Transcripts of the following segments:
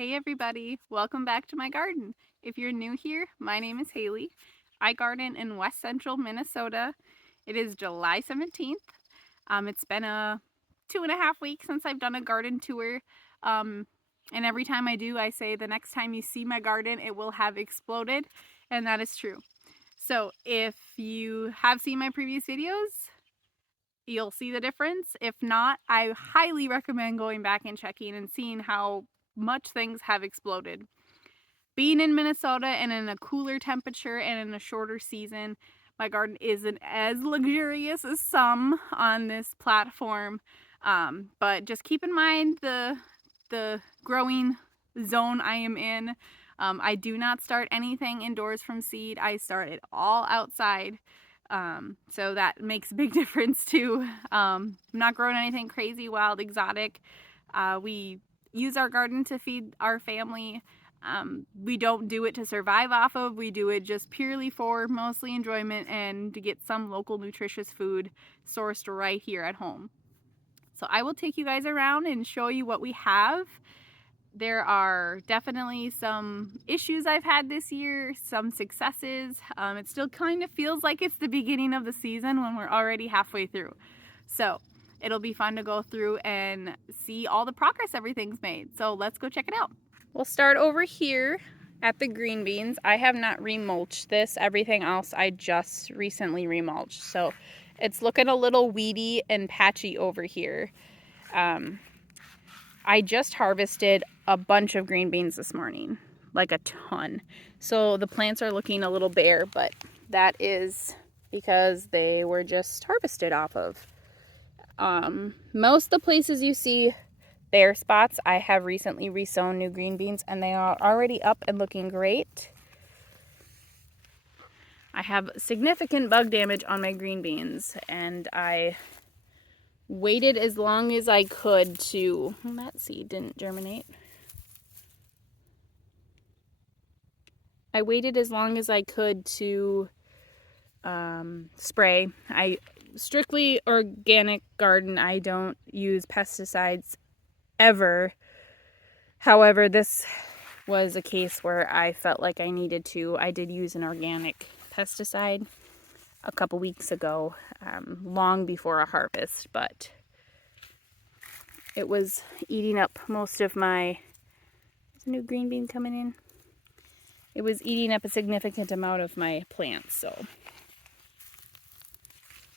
Hey everybody, welcome back to my garden. If you're new here, my name is Haley. I garden in west central Minnesota. It is July 17th. It's been a 2.5 weeks since I've done a garden tour. And every time I do, I say the next time you see my garden, it will have exploded. And that is true. So if you have seen my previous videos, you'll see the difference. If not, I highly recommend going back and checking and seeing how much things have exploded. Being in Minnesota and in a cooler temperature and in a shorter season, my garden isn't as luxurious as some on this platform. But just keep in mind the growing zone I am in. I do not start anything indoors from seed. I start it all outside. So that makes a big difference too. I'm not growing anything crazy, wild, exotic. We use our garden to feed our family. We don't do it to survive off of. We do it just purely for mostly enjoyment and to get some local nutritious food sourced right here at home. So I will take you guys around and show you what we have. There are definitely some issues I've had this year, some successes. It still kind of feels like it's the beginning of the season when we're already halfway through. So it'll be fun to go through and see all the progress everything's made. So let's go check it out. We'll start over here at the green beans. I have not remulched this. Everything else I just recently remulched. So it's looking a little weedy and patchy over here. I just harvested a bunch of green beans this morning, like a ton. So the plants are looking a little bare, but that is because they were just harvested off of. Most of the places you see bare spots, I have recently resown new green beans and they are already up and looking great. I have significant bug damage on my green beans and I waited as long as I could to, well, that seed didn't germinate. I waited as long as I could to spray. I strictly organic garden. I don't use pesticides ever. However, this was a case where I felt like I needed to. I did use an organic pesticide a couple weeks ago, long before a harvest, but it was eating up most of my, there's a new green bean coming in. It was eating up a significant amount of my plants, so.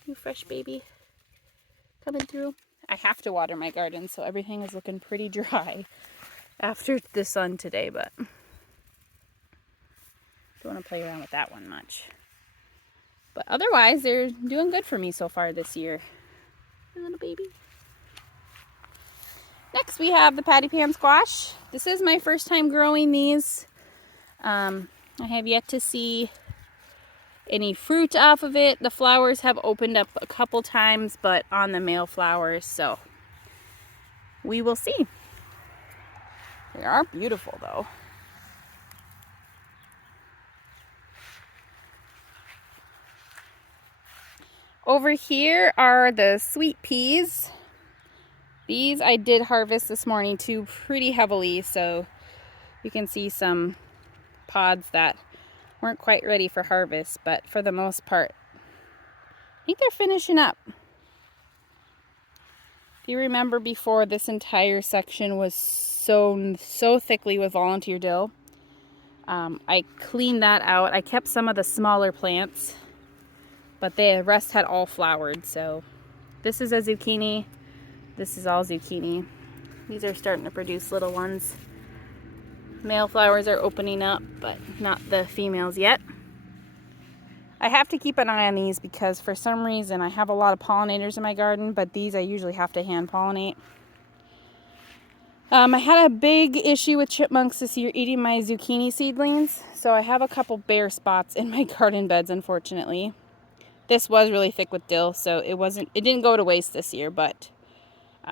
New fresh baby coming through. I have to water my garden, so everything is looking pretty dry after the sun today, but don't want to play around with that one much. But otherwise, they're doing good for me so far this year. My little baby. Next, we have the patty pan squash. This is my first time growing these. I have yet to see any fruit off of it. The flowers have opened up a couple times, but on the male flowers, so we will see. They are beautiful though. Over here are the sweet peas. These I did harvest this morning too, pretty heavily, so you can see some pods that weren't quite ready for harvest, but for the most part, I think they're finishing up. If you remember before, this entire section was so thickly with volunteer dill. I cleaned that out. I kept some of the smaller plants, but the rest had all flowered. So this is a zucchini. This is all zucchini. These are starting to produce little ones. Male flowers are opening up, but not the females yet. I have to keep an eye on these because for some reason I have a lot of pollinators in my garden, but these I usually have to hand pollinate. I had a big issue with chipmunks this year eating my zucchini seedlings, so I have a couple bare spots in my garden beds, unfortunately. This was really thick with dill, so it didn't go to waste this year, but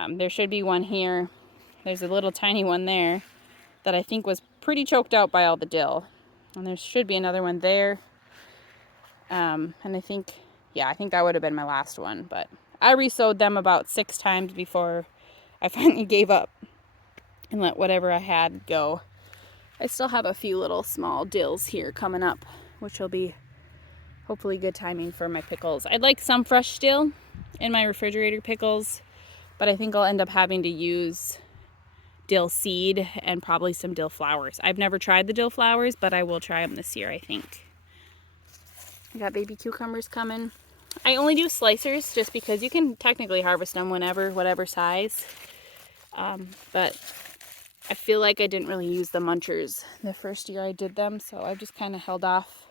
there should be one here. There's a little tiny one there that I think was pretty choked out by all the dill. And there should be another one there. And I think that would have been my last one, but I resowed them about 6 times before I finally gave up. and let whatever I had go. I still have a few little small dills here coming up, which will be hopefully good timing for my pickles. I'd like some fresh dill in my refrigerator pickles, but I think I'll end up having to use dill seed and probably some dill flowers. I've never tried the dill flowers, but I will try them this year, I think. I got baby cucumbers coming. I only do slicers just because you can technically harvest them whenever, whatever size. But I feel like I didn't really use the munchers the first year I did them, so I just kind of held off.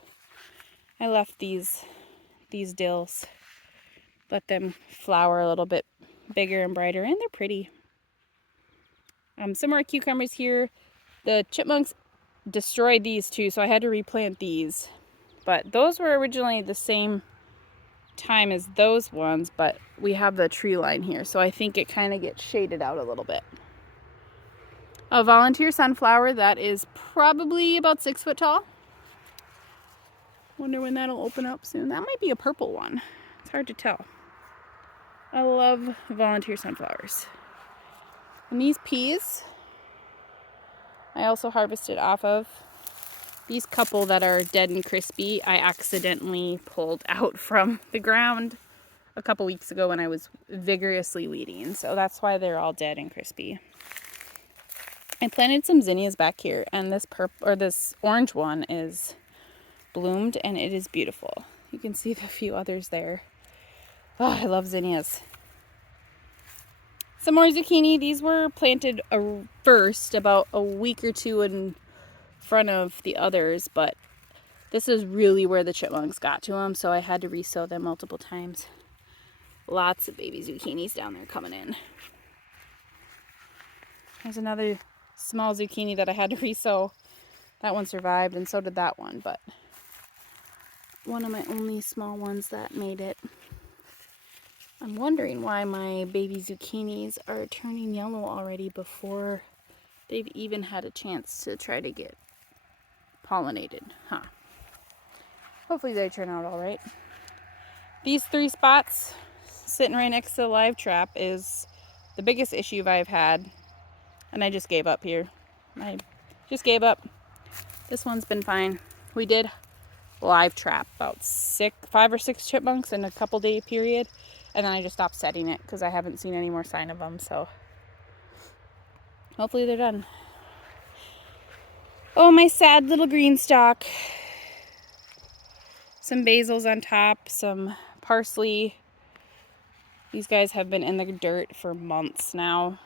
I left these dills, let them flower a little bit bigger and brighter, and they're pretty. Some more cucumbers here. The chipmunks destroyed these too, so I had to replant these. But those were originally the same time as those ones, but we have the tree line here, so I think it kind of gets shaded out a little bit. A volunteer sunflower that is probably about 6 foot tall. Wonder when that'll open up soon. That might be a purple one. It's hard to tell. I love volunteer sunflowers. And these peas, I also harvested off of. These couple that are dead and crispy, I accidentally pulled out from the ground a couple weeks ago when I was vigorously weeding. So that's why they're all dead and crispy. I planted some zinnias back here, and this orange one is bloomed, and it is beautiful. You can see the few others there. Oh, I love zinnias. Some more zucchini. These were planted first about a week or two in front of the others, but this is really where the chipmunks got to them, so I had to resow them multiple times. Lots of baby zucchinis down there coming in. There's another small zucchini that I had to resow. That one survived, and so did that one, but one of my only small ones that made it. I'm wondering why my baby zucchinis are turning yellow already before they've even had a chance to try to get pollinated. Huh. Hopefully they turn out all right. These 3 spots sitting right next to the live trap is the biggest issue I've had, and I just gave up here. I just gave up. This one's been fine. We did live trap about 5 or 6 chipmunks in a couple day period, and then I just stopped setting it because I haven't seen any more sign of them, so hopefully they're done. Oh, my sad little green stalk. Some basils on top, some parsley. These guys have been in the dirt for months now.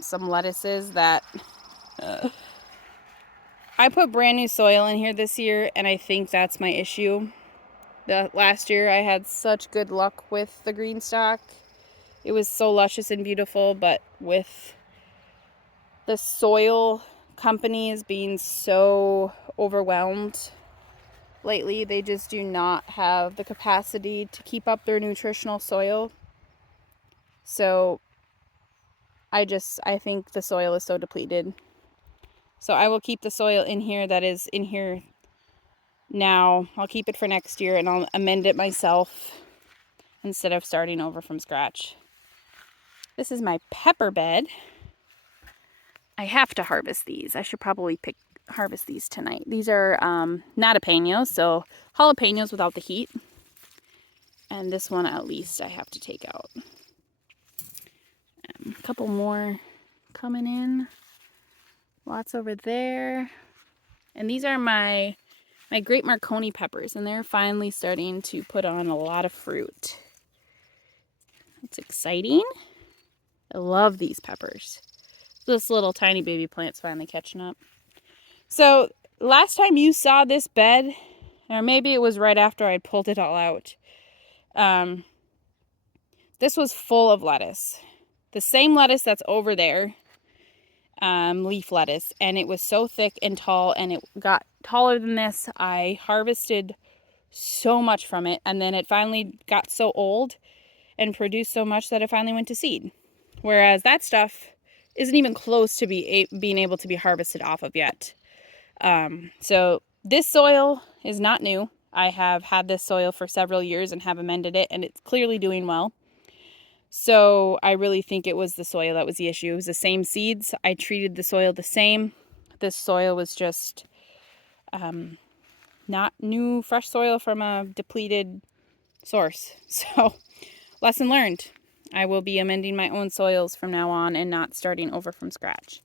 Some lettuces that I put brand new soil in here this year, and I think that's my issue. The last year I had such good luck with the green stalk. It was so luscious and beautiful, but with the soil companies being so overwhelmed lately, they just do not have the capacity to keep up their nutritional soil. So I think the soil is so depleted. So I will keep the soil in here that is in here now. I'll keep it for next year, and I'll amend it myself instead of starting over from scratch. This is my pepper bed. I have to harvest these. I should probably harvest these tonight. These are not jalapenos, so jalapenos without the heat. And this one at least I have to take out. A couple more coming in. Lots over there. And these are my Great Marconi peppers, and they're finally starting to put on a lot of fruit. It's exciting. I love these peppers. This little tiny baby plant's finally catching up. So last time you saw this bed, or maybe it was right after I pulled it all out, this was full of lettuce. The same lettuce that's over there, leaf lettuce, and it was so thick and tall, and it got taller than this. I harvested so much from it, and then it finally got so old and produced so much that it finally went to seed. Whereas that stuff isn't even close to being able to be harvested off of yet. So this soil is not new. I have had this soil for several years and have amended it, and it's clearly doing well. So I really think it was the soil that was the issue. It was the same seeds. I treated the soil the same. This soil was just not new, fresh soil from a depleted source. So lesson learned. I will be amending my own soils from now on and not starting over from scratch.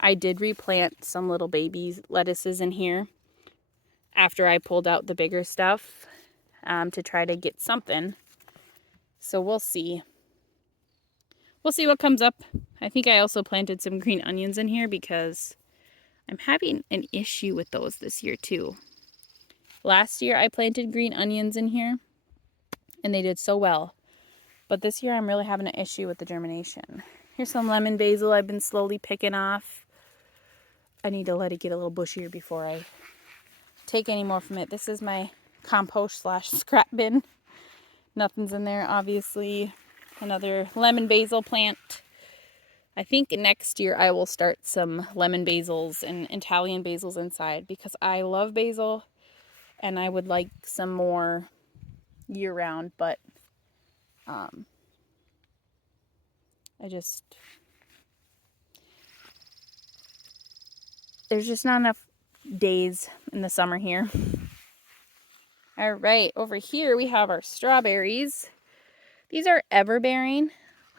I did replant some little baby lettuces in here after I pulled out the bigger stuff to try to get something. So we'll see. We'll see what comes up. I think I also planted some green onions in here because I'm having an issue with those this year too. Last year I planted green onions in here and they did so well. But this year I'm really having an issue with the germination. Here's some lemon basil I've been slowly picking off. I need to let it get a little bushier before I take any more from it. This is my compost / scrap bin. Nothing's in there, obviously. Another lemon basil plant. I think next year I will start some lemon basils and Italian basils inside because I love basil and I would like some more year-round, but there's just not enough days in the summer here. All right, over here we have our strawberries. These are everbearing.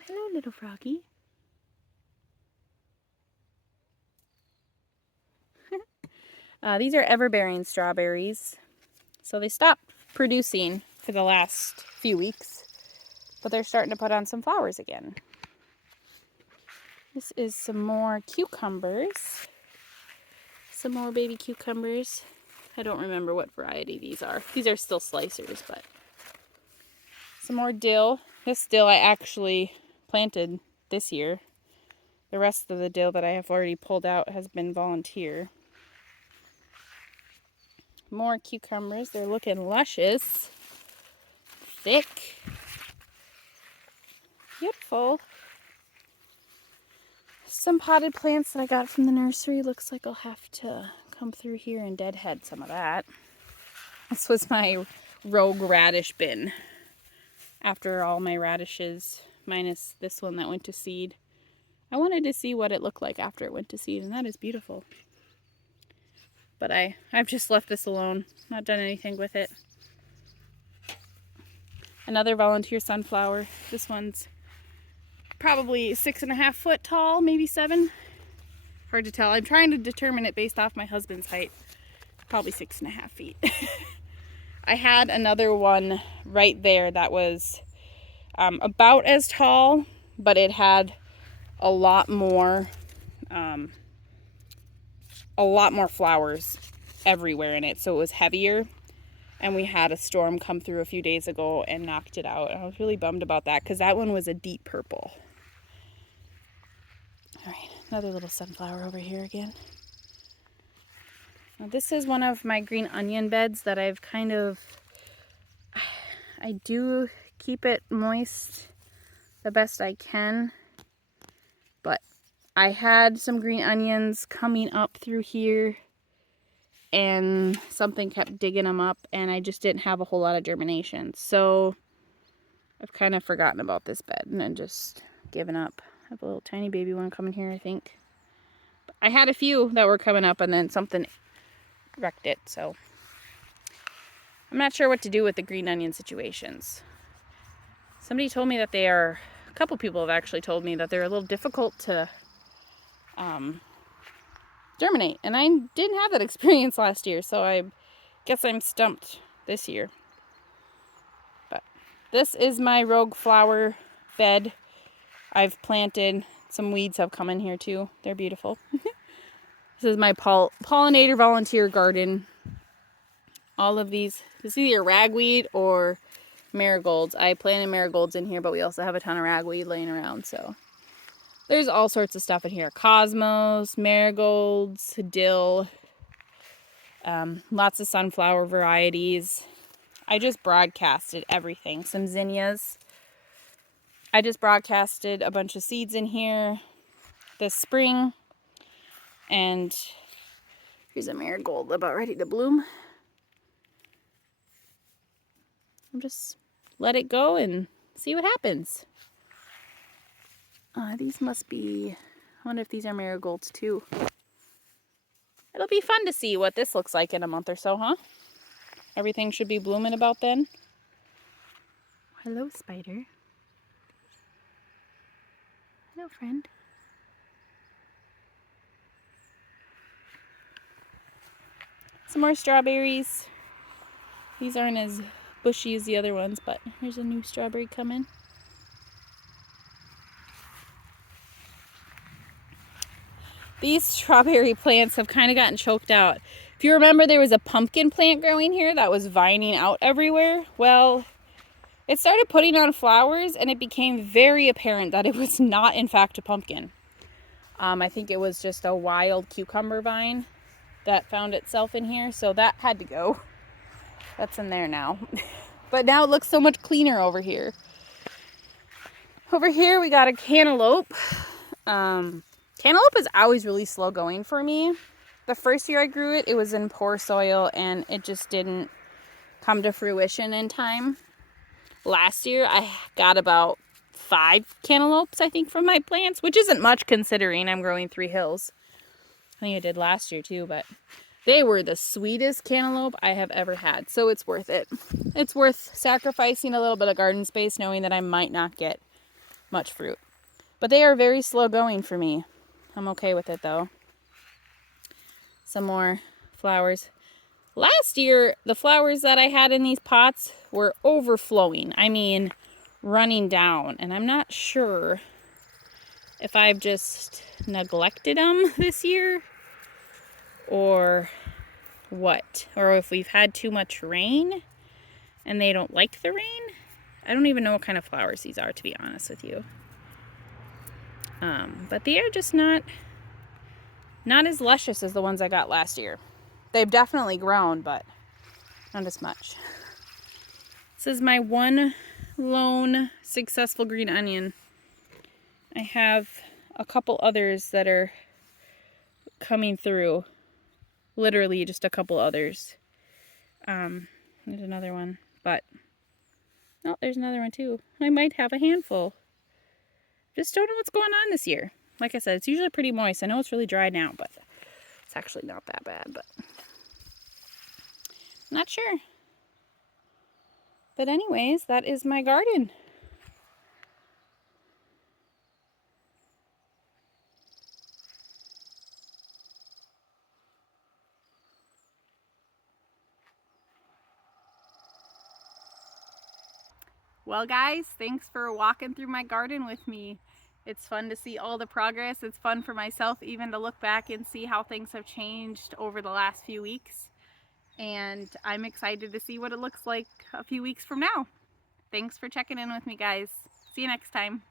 Hello, little froggy. These are everbearing strawberries. So they stopped producing for the last few weeks, but they're starting to put on some flowers again. This is some more cucumbers. Some more baby cucumbers. I don't remember what variety these are. These are still slicers, but some more dill. This dill I actually planted this year. The rest of the dill that I have already pulled out has been volunteer. More cucumbers. They're looking luscious. Thick. Beautiful. Some potted plants that I got from the nursery. Looks like I'll have to come through here and deadhead some of that. This was my rogue radish bin. After all my radishes, minus this one that went to seed. I wanted to see what it looked like after it went to seed, and that is beautiful. But I've just left this alone, not done anything with it. Another volunteer sunflower. This one's probably 6.5 foot tall, maybe 7. Hard to tell. I'm trying to determine it based off my husband's height. Probably 6.5 feet. I had another one right there that was about as tall, but it had a lot more flowers everywhere in it, so it was heavier. And we had a storm come through a few days ago and knocked it out. I was really bummed about that because that one was a deep purple. All right, another little sunflower over here again. Now this is one of my green onion beds that I do keep it moist the best I can, but I had some green onions coming up through here and something kept digging them up and I just didn't have a whole lot of germination. So I've kind of forgotten about this bed and just given up. I have a little tiny baby one coming here, I think. But I had a few that were coming up and then something wrecked it, so I'm not sure what to do with the green onion situations. Somebody told me that a couple people have actually told me that they're a little difficult to germinate, and I didn't have that experience last year, so I guess I'm stumped this year. But this is my rogue flower bed. I've planted some weeds have come in here too. They're beautiful. This is my pollinator volunteer garden. All of these, this is either ragweed or marigolds. I planted marigolds in here, but we also have a ton of ragweed laying around, so there's all sorts of stuff in here. Cosmos, marigolds, dill, lots of sunflower varieties. I just broadcasted everything. Some zinnias. I just broadcasted a bunch of seeds in here this spring. And here's a marigold about ready to bloom. I'll just let it go and see what happens. These must be, I wonder if these are marigolds too. It'll be fun to see what this looks like in a month or so, huh? Everything should be blooming about then. Hello, spider. Hello, friend. Some more strawberries. These aren't as bushy as the other ones, but here's a new strawberry coming. These strawberry plants have kind of gotten choked out. If you remember, there was a pumpkin plant growing here that was vining out everywhere. Well, it started putting on flowers and it became very apparent that it was not in fact a pumpkin. I think it was just a wild cucumber vine that found itself in here, so that had to go. That's in there now. But now it looks so much cleaner over here. Over here we got a cantaloupe. Cantaloupe is always really slow going for me. The first year I grew it, it was in poor soil and it just didn't come to fruition in time. Last year I got about 5 cantaloupes, I think, from my plants, which isn't much considering I'm growing 3 hills. I think I did last year too, but they were the sweetest cantaloupe I have ever had, so it's worth it. It's worth sacrificing a little bit of garden space knowing that I might not get much fruit. But they are very slow going for me. I'm okay with it though. Some more flowers. Last year, the flowers that I had in these pots were overflowing. I mean, running down. And I'm not sure if I've just neglected them this year or what. Or if we've had too much rain and they don't like the rain. I don't even know what kind of flowers these are, to be honest with you. But they are just not as luscious as the ones I got last year. They've definitely grown, but not as much. This is my one lone successful green onion. I have a couple others that are coming through. Literally just a couple others. There's another one, but oh, there's another one too. I might have a handful. Just don't know what's going on this year. Like I said, it's usually pretty moist. I know it's really dry now, but it's actually not that bad, but not sure. But anyways, that is my garden. Well guys, thanks for walking through my garden with me. It's fun to see all the progress. It's fun for myself even to look back and see how things have changed over the last few weeks. And I'm excited to see what it looks like a few weeks from now. Thanks for checking in with me, guys. See you next time.